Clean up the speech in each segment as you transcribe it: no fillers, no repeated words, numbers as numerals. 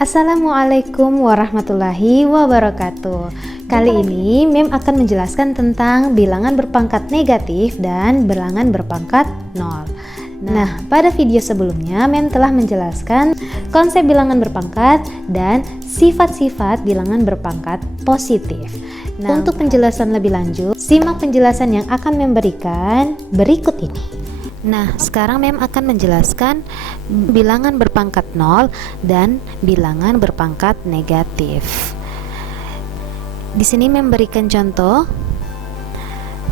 Assalamualaikum warahmatullahi wabarakatuh. Kali ini Mem akan menjelaskan tentang bilangan berpangkat negatif dan bilangan berpangkat 0. Nah, pada video sebelumnya Mem telah menjelaskan konsep bilangan berpangkat dan sifat-sifat bilangan berpangkat positif. Untuk penjelasan lebih lanjut, simak penjelasan yang akan Mem berikan berikut ini. Nah, sekarang Mem akan menjelaskan bilangan berpangkat 0 dan bilangan berpangkat negatif. Di sini Mem berikan contoh.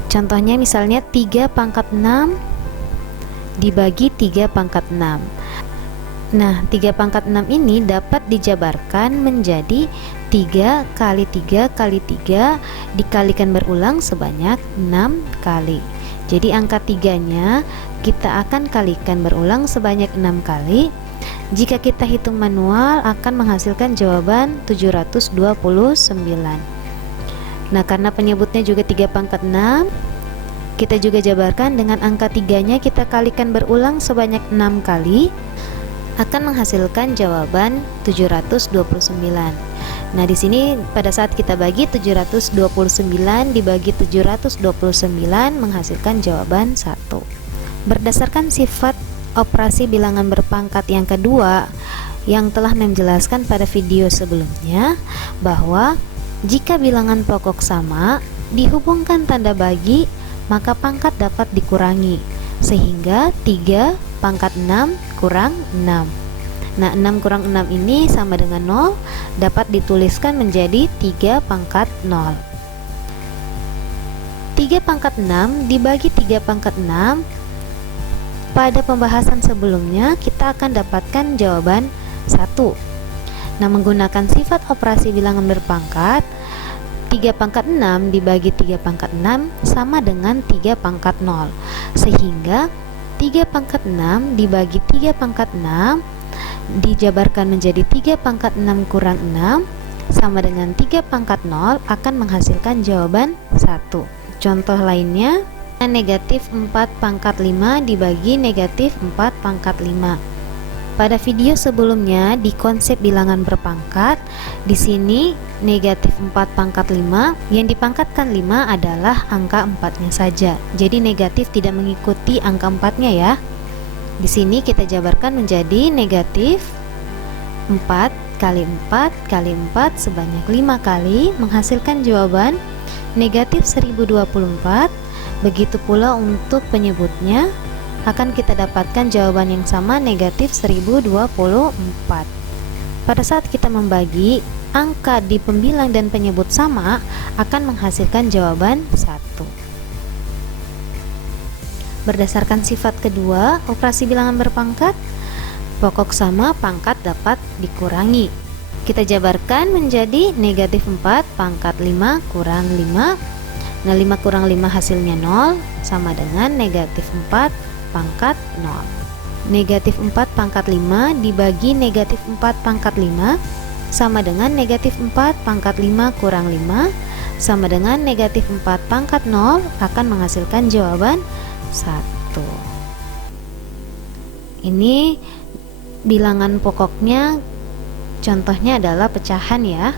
Contohnya misalnya 3 pangkat 6 dibagi 3 pangkat 6. Nah, 3 pangkat 6 ini dapat dijabarkan menjadi 3 kali 3 kali 3 dikalikan berulang sebanyak 6 kali. Jadi angka 3-nya kita akan kalikan berulang sebanyak 6 kali. Jika kita hitung manual akan menghasilkan jawaban 729. Nah, karena penyebutnya juga 3 pangkat 6, kita juga jabarkan dengan angka 3-nya kita kalikan berulang sebanyak 6 kali, akan menghasilkan jawaban 729. Nah, di sini pada saat kita bagi 729 dibagi 729 menghasilkan jawaban 1. Berdasarkan sifat operasi bilangan berpangkat yang kedua yang telah menjelaskan pada video sebelumnya, bahwa jika bilangan pokok sama dihubungkan tanda bagi, maka pangkat dapat dikurangi, sehingga 3 pangkat 6 kurang 6. Nah, 6 kurang 6 ini sama dengan 0, dapat dituliskan menjadi 3 pangkat 0. 3 pangkat 6 dibagi 3 pangkat 6. Pada pembahasan sebelumnya kita akan dapatkan jawaban 1. Nah, menggunakan sifat operasi bilangan berpangkat, 3 pangkat 6 dibagi 3 pangkat 6 sama dengan 3 pangkat 0, sehingga 3 pangkat 6 dibagi 3 pangkat 6 dijabarkan menjadi 3 pangkat 6 kurang 6 sama dengan 3 pangkat 0 akan menghasilkan jawaban 1. Contoh lainnya, negatif 4 pangkat 5 dibagi negatif 4 pangkat 5. Pada video sebelumnya di konsep bilangan berpangkat, di sini negatif 4 pangkat 5, yang dipangkatkan 5 adalah angka 4-nya saja. Jadi negatif tidak mengikuti angka 4-nya ya. Di sini kita jabarkan menjadi negatif 4 kali 4 kali 4 sebanyak 5 kali menghasilkan jawaban negatif 1024. Begitu pula untuk penyebutnya akan kita dapatkan jawaban yang sama, negatif 1024. Pada saat kita membagi angka di pembilang dan penyebut sama akan menghasilkan jawaban 1. Berdasarkan sifat kedua operasi bilangan berpangkat, pokok sama pangkat dapat dikurangi. Kita jabarkan menjadi negatif 4 pangkat 5 kurang 5. Nah, 5 kurang 5 hasilnya 0 sama dengan negatif 4 pangkat 0. Negatif 4 pangkat 5 dibagi negatif 4 pangkat 5 sama dengan negatif 4 pangkat 5 kurang 5 sama dengan negatif 4 pangkat 0 akan menghasilkan jawaban 1. Ini bilangan pokoknya, contohnya adalah pecahan ya.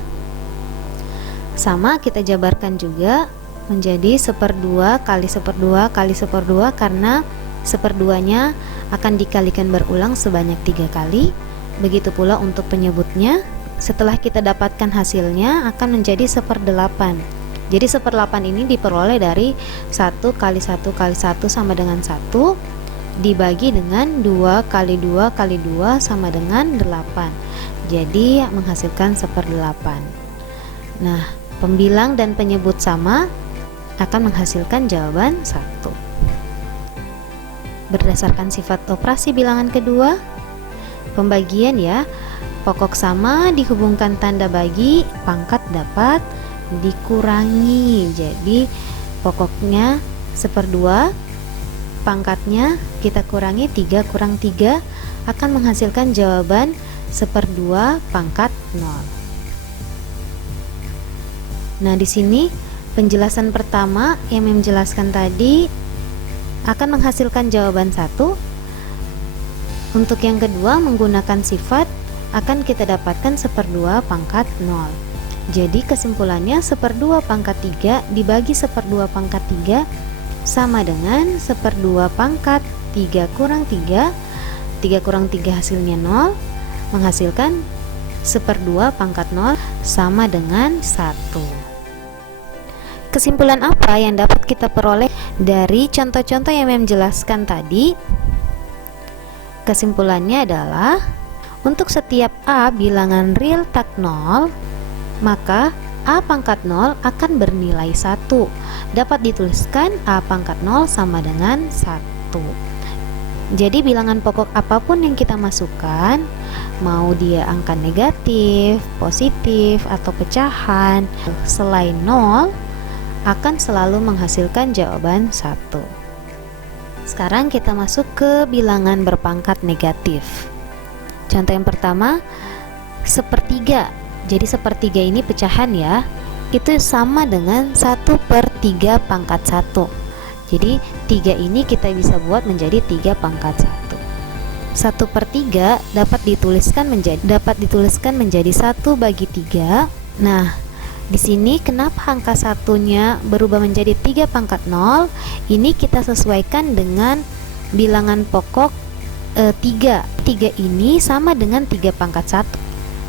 Sama kita jabarkan juga menjadi 1/2 kali 1/2 kali 1/2 karena 1/2-nya akan dikalikan berulang sebanyak 3 kali. Begitu pula untuk penyebutnya, setelah kita dapatkan hasilnya akan menjadi 1/8. Jadi 1/8 ini diperoleh dari 1 kali 1 kali 1 sama dengan 1 dibagi dengan 2 kali 2 kali 2 sama dengan 8. Jadi menghasilkan 1/8. Nah, pembilang dan penyebut sama akan menghasilkan jawaban 1. Berdasarkan sifat operasi bilangan kedua, pembagian ya, pokok sama dihubungkan tanda bagi, pangkat dapat dikurangi. Jadi pokoknya 1/2, pangkatnya kita kurangi 3 kurang 3 akan menghasilkan jawaban 1/2 pangkat 0. Nah, di sini penjelasan pertama yang menjelaskan tadi akan menghasilkan jawaban 1. Untuk yang kedua menggunakan sifat akan kita dapatkan 1/2 pangkat 0. Jadi kesimpulannya 1/2 pangkat 3 dibagi 1/2 pangkat 3 sama dengan 1/2 pangkat 3 kurang 3. 3 kurang 3 hasilnya 0, menghasilkan 1/2 pangkat 0 sama dengan 1. Kesimpulan apa yang dapat kita peroleh dari contoh-contoh yang menjelaskan tadi? Kesimpulannya adalah untuk setiap A bilangan real tak 0, maka A pangkat 0 akan bernilai 1. Dapat dituliskan A pangkat 0 sama dengan 1. Jadi bilangan pokok apapun yang kita masukkan, mau dia angka negatif, positif, atau pecahan, selain 0 akan selalu menghasilkan jawaban 1. Sekarang kita masuk ke bilangan berpangkat negatif. Contoh yang pertama, 1/3. Jadi 1/3 ini pecahan ya, itu sama dengan 1/3 pangkat 1. Jadi 3 ini kita bisa buat menjadi 3 pangkat 1. 1/3 dapat dituliskan menjadi 1 bagi 3. Nah, di sini kenapa angka satunya berubah menjadi 3 pangkat 0? Ini kita sesuaikan dengan bilangan pokok 3. 3 ini sama dengan 3 pangkat 1.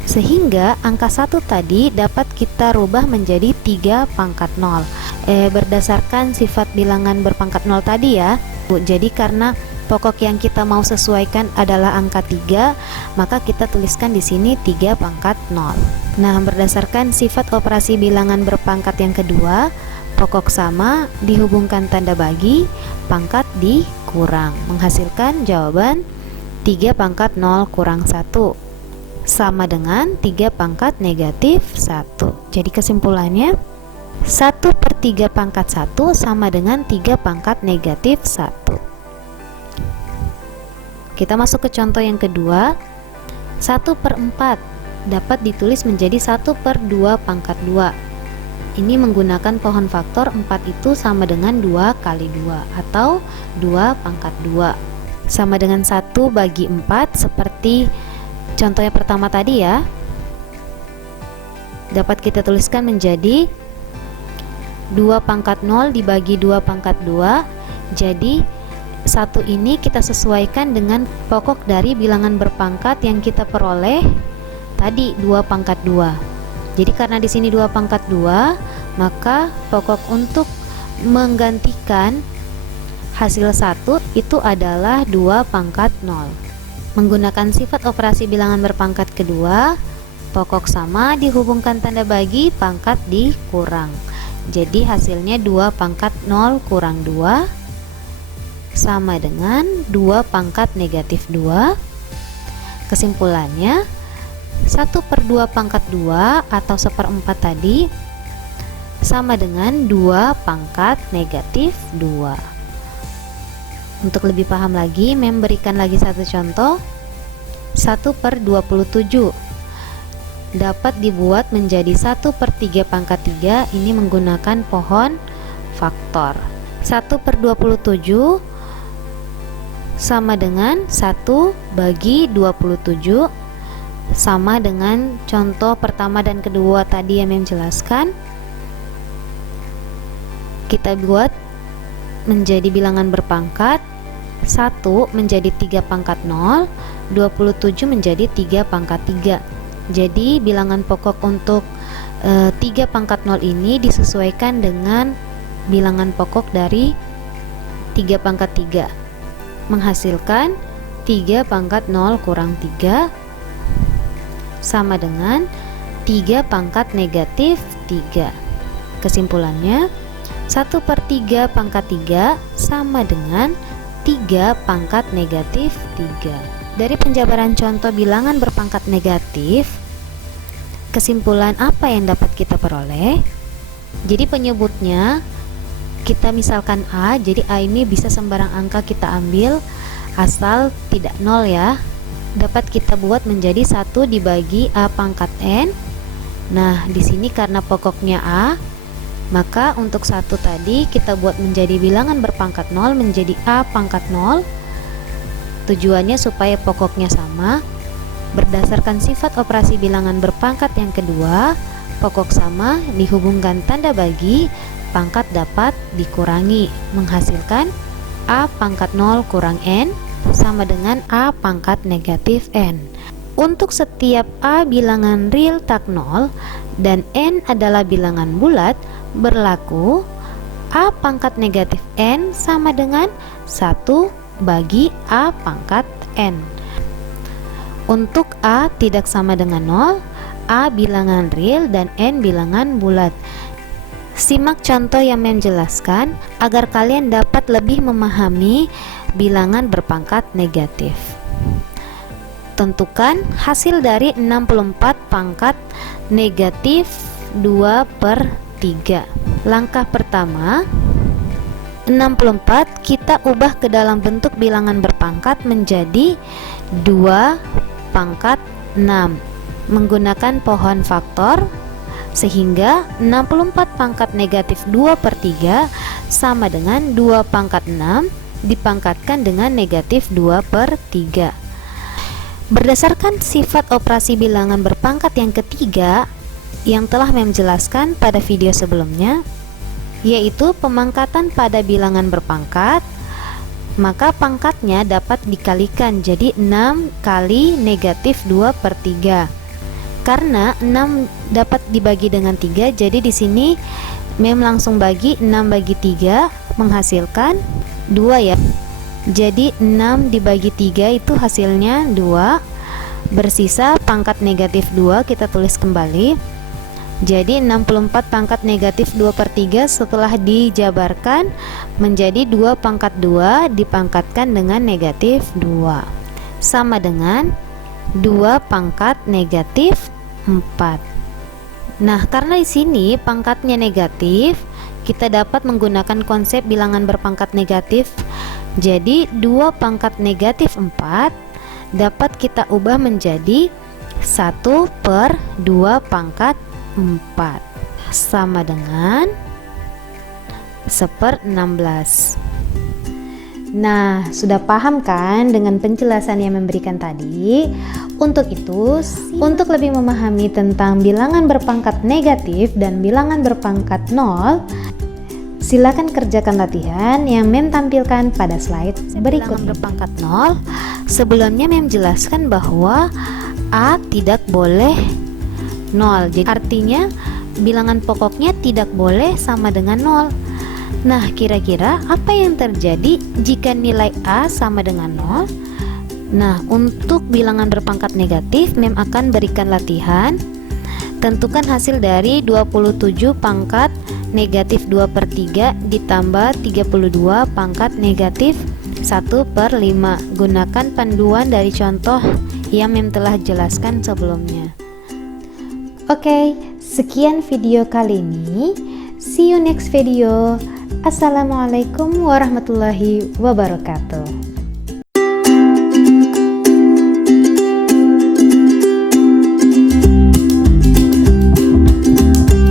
Sehingga angka 1 tadi dapat kita rubah menjadi 3 pangkat 0. Berdasarkan sifat bilangan berpangkat 0 tadi ya. Jadi karena pokok yang kita mau sesuaikan adalah angka 3, maka kita tuliskan di sini 3 pangkat 0. Nah, berdasarkan sifat operasi bilangan berpangkat yang kedua, pokok sama dihubungkan tanda bagi, pangkat dikurang, menghasilkan jawaban 3 pangkat 0 kurang 1 sama dengan 3 pangkat negatif 1. Jadi kesimpulannya 1/3 pangkat 1 sama dengan 3 pangkat negatif 1. Kita masuk ke contoh yang kedua. 1/4 dapat ditulis menjadi 1/2 pangkat 2. Ini menggunakan pohon faktor 4 itu sama dengan 2 kali 2 atau 2 pangkat 2 sama dengan 1 bagi 4 seperti contoh yang pertama tadi ya. Dapat kita tuliskan menjadi 2 pangkat 0 dibagi 2 pangkat 2. Jadi 1 ini kita sesuaikan dengan pokok dari bilangan berpangkat yang kita peroleh tadi 2 pangkat 2. Jadi karena di sini 2 pangkat 2, maka pokok untuk menggantikan hasil 1 itu adalah 2 pangkat 0. Menggunakan sifat operasi bilangan berpangkat kedua, pokok sama dihubungkan tanda bagi, pangkat dikurang. Jadi hasilnya 2 pangkat 0 kurang 2 sama dengan 2 pangkat negatif 2. Kesimpulannya 1/2 pangkat 2 atau 1/4 tadi sama dengan 2 pangkat negatif 2. Untuk lebih paham lagi, memberikan lagi satu contoh. 1/27 dapat dibuat menjadi 1/3 pangkat 3. Ini menggunakan pohon faktor. 1/27 sama dengan 1 bagi 27 sama dengan contoh pertama dan kedua tadi yang menjelaskan. Kita buat menjadi bilangan berpangkat. 1 menjadi 3 pangkat 0, 27 menjadi 3 pangkat 3. Jadi bilangan pokok untuk 3 pangkat 0 ini disesuaikan dengan bilangan pokok dari 3 pangkat 3, menghasilkan 3 pangkat 0 kurang 3 sama dengan 3 pangkat negatif 3. Kesimpulannya 1/3 pangkat 3 sama dengan 3 pangkat negatif 3. Dari penjabaran contoh bilangan berpangkat negatif, kesimpulan apa yang dapat kita peroleh? Jadi penyebutnya kita misalkan A, jadi A ini bisa sembarang angka kita ambil asal tidak 0 ya. Dapat kita buat menjadi 1 dibagi A pangkat N. Nah, di sini karena pokoknya A, maka untuk 1 tadi kita buat menjadi bilangan berpangkat 0 menjadi A pangkat 0. Tujuannya supaya pokoknya sama. Berdasarkan sifat operasi bilangan berpangkat yang kedua, pokok sama dihubungkan tanda bagi, pangkat dapat dikurangi, menghasilkan A pangkat 0 kurang N sama dengan A pangkat negatif N. Untuk setiap A bilangan real tak 0 dan N adalah bilangan bulat, berlaku A pangkat negatif N sama dengan 1 bagi A pangkat N. Untuk A tidak sama dengan 0, A bilangan real dan N bilangan bulat. Simak contoh yang menjelaskan agar kalian dapat lebih memahami bilangan berpangkat negatif. Tentukan hasil dari 64 pangkat negatif 2/3. Langkah pertama, 64 kita ubah ke dalam bentuk bilangan berpangkat menjadi 2 pangkat 6 menggunakan pohon faktor, sehingga 64 pangkat negatif 2/3 sama dengan 2 pangkat 6 dipangkatkan dengan negatif 2/3. Berdasarkan sifat operasi bilangan berpangkat yang ketiga yang telah menjelaskan pada video sebelumnya, yaitu pemangkatan pada bilangan berpangkat, maka pangkatnya dapat dikalikan jadi 6 kali negatif 2/3. Karena 6 dapat dibagi dengan 3, jadi di sini mem langsung bagi 6 bagi 3 menghasilkan 2 ya. Jadi 6 dibagi 3 itu hasilnya 2. Bersisa pangkat negatif 2, kita tulis kembali. Jadi 64 pangkat negatif 2/3 setelah dijabarkan menjadi 2 pangkat 2 dipangkatkan dengan negatif 2 sama dengan 2 pangkat negatif 4. Nah, karena di sini pangkatnya negatif, kita dapat menggunakan konsep bilangan berpangkat negatif. Jadi 2 pangkat negatif 4 dapat kita ubah menjadi 1/2 pangkat 4 sama dengan 1/16. Nah, sudah paham kan dengan penjelasan yang memberikan tadi? Untuk itu, untuk lebih memahami tentang bilangan berpangkat negatif dan bilangan berpangkat 0, silakan kerjakan latihan yang Mem tampilkan pada slide berikut. Bilangan berpangkat 0, sebelumnya Mem jelaskan bahwa A tidak boleh 0, jadi artinya bilangan pokoknya tidak boleh sama dengan 0. Nah, kira-kira apa yang terjadi jika nilai A sama dengan 0? Nah, untuk bilangan berpangkat negatif, Mem akan berikan latihan. Tentukan hasil dari 27 pangkat negatif 2/3 ditambah 32 pangkat negatif 1/5. Gunakan panduan dari contoh yang Mem telah jelaskan sebelumnya. Oke, sekian video kali ini. See you next video. Assalamualaikum warahmatullahi wabarakatuh.